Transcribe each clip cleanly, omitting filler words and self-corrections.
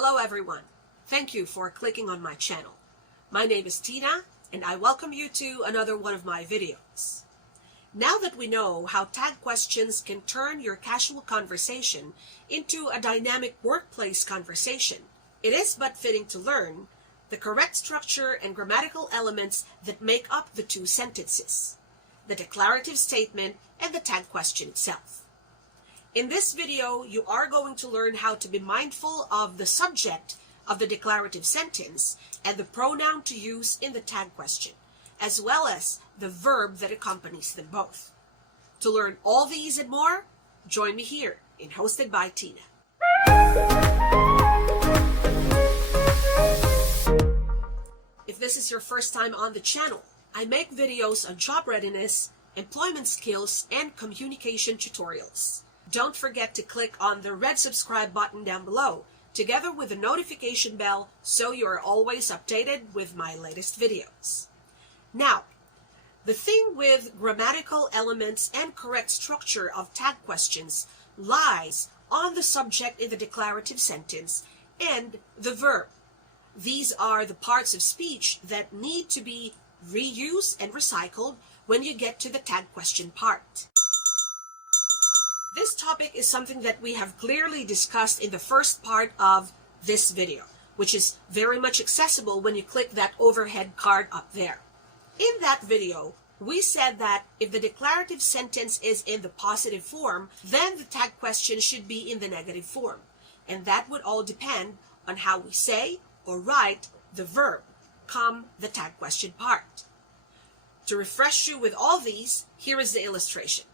Hello everyone. Thank you for clicking on my channel. My name is Tina and I welcome you to another one of my videos. Now that we know how tag questions can turn your casual conversation into a dynamic workplace conversation, it is but fitting to learn the correct structure and grammatical elements that make up the two sentences, the declarative statement and the tag question itself. In this video, you are going to learn how to be mindful of the subject of the declarative sentence and the pronoun to use in the tag question, as well as the verb that accompanies them both. To learn all these and more, join me here in Hosted by Tina. If this is your first time on the channel, I make videos on job readiness, employment skills, and communication tutorials. Don't forget to click on the red subscribe button down below, together with the notification bell, so you are always updated with my latest videos. Now, the thing with grammatical elements and correct structure of tag questions lies on the subject in the declarative sentence and the verb. These are the parts of speech that need to be reused and recycled when you get to the tag question part. This topic is something that we have clearly discussed in the first part of this video, which is very much accessible when you click that overhead card up there. In that video, we said that if the declarative sentence is in the positive form, then the tag question should be in the negative form. And that would all depend on how we say or write the verb, come the tag question part. To refresh you with all these, here is the illustration.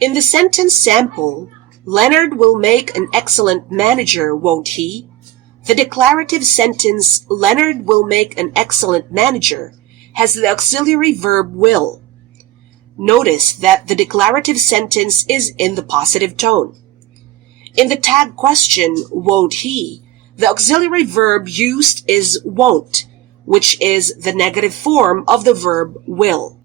In the sentence sample, Leonard will make an excellent manager, won't he? The declarative sentence, Leonard will make an excellent manager, has the auxiliary verb will. Notice that the declarative sentence is in the positive tone. In the tag question, won't he, the auxiliary verb used is won't, which is the negative form of the verb will.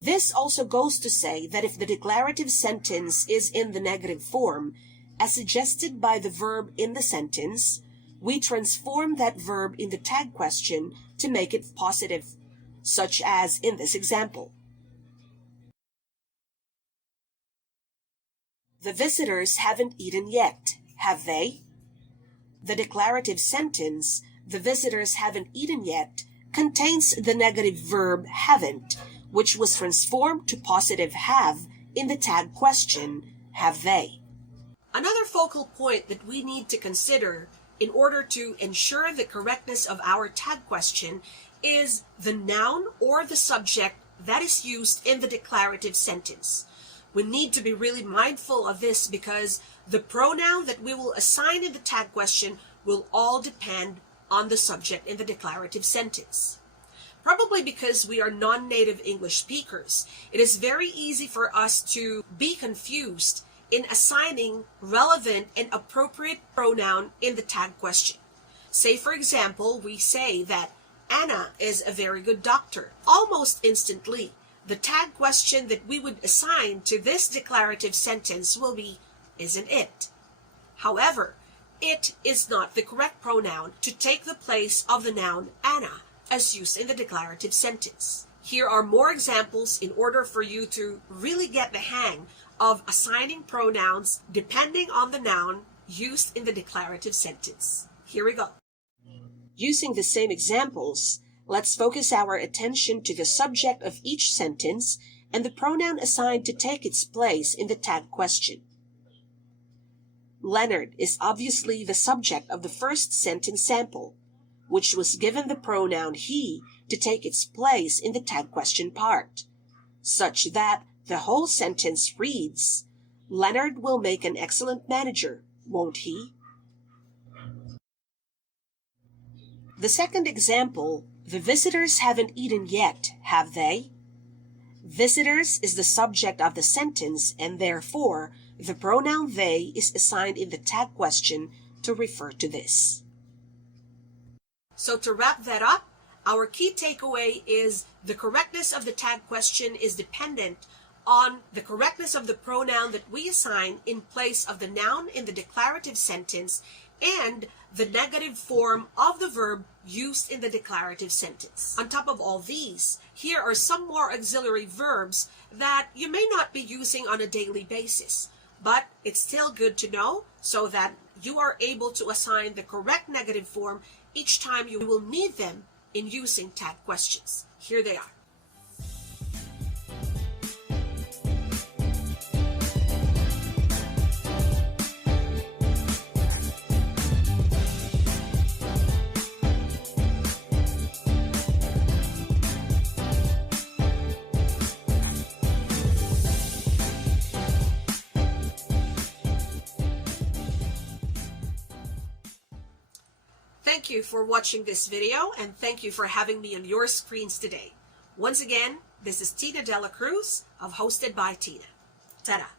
This also goes to say that if the declarative sentence is in the negative form, as suggested by the verb in the sentence, we transform that verb in the tag question to make it positive, such as in this example. The visitors haven't eaten yet, have they? The declarative sentence, the visitors haven't eaten yet, contains the negative verb haven't, which was transformed to positive have in the tag question, have they? Another focal point that we need to consider in order to ensure the correctness of our tag question is the noun or the subject that is used in the declarative sentence. We need to be really mindful of this because the pronoun that we will assign in the tag question will all depend on the subject in the declarative sentence. Probably because we are non-native English speakers, it is very easy for us to be confused in assigning relevant and appropriate pronoun in the tag question. Say, for example, we say that Anna is a very good doctor. Almost instantly, the tag question that we would assign to this declarative sentence will be, isn't it? However, it is not the correct pronoun to take the place of the noun Anna, as used in the declarative sentence. Here are more examples in order for you to really get the hang of assigning pronouns depending on the noun used in the declarative sentence. Here we go. Using the same examples, let's focus our attention to the subject of each sentence and the pronoun assigned to take its place in the tag question. Leonard is obviously the subject of the first sentence sample, which was given the pronoun he to take its place in the tag question part, such that the whole sentence reads, Leonard will make an excellent manager, won't he? The second example, the visitors haven't eaten yet, have they? Visitors is the subject of the sentence and therefore the pronoun they is assigned in the tag question to refer to this. So to wrap that up, our key takeaway is the correctness of the tag question is dependent on the correctness of the pronoun that we assign in place of the noun in the declarative sentence and the negative form of the verb used in the declarative sentence. On top of all these, here are some more auxiliary verbs that you may not be using on a daily basis, but it's still good to know so that you are able to assign the correct negative form each time you will need them in using tag questions. Here they are. Thank you for watching this video, and thank you for having me on your screens today. Once again, this is Tina Dela Cruz of Hosted by Tina. Ta-da!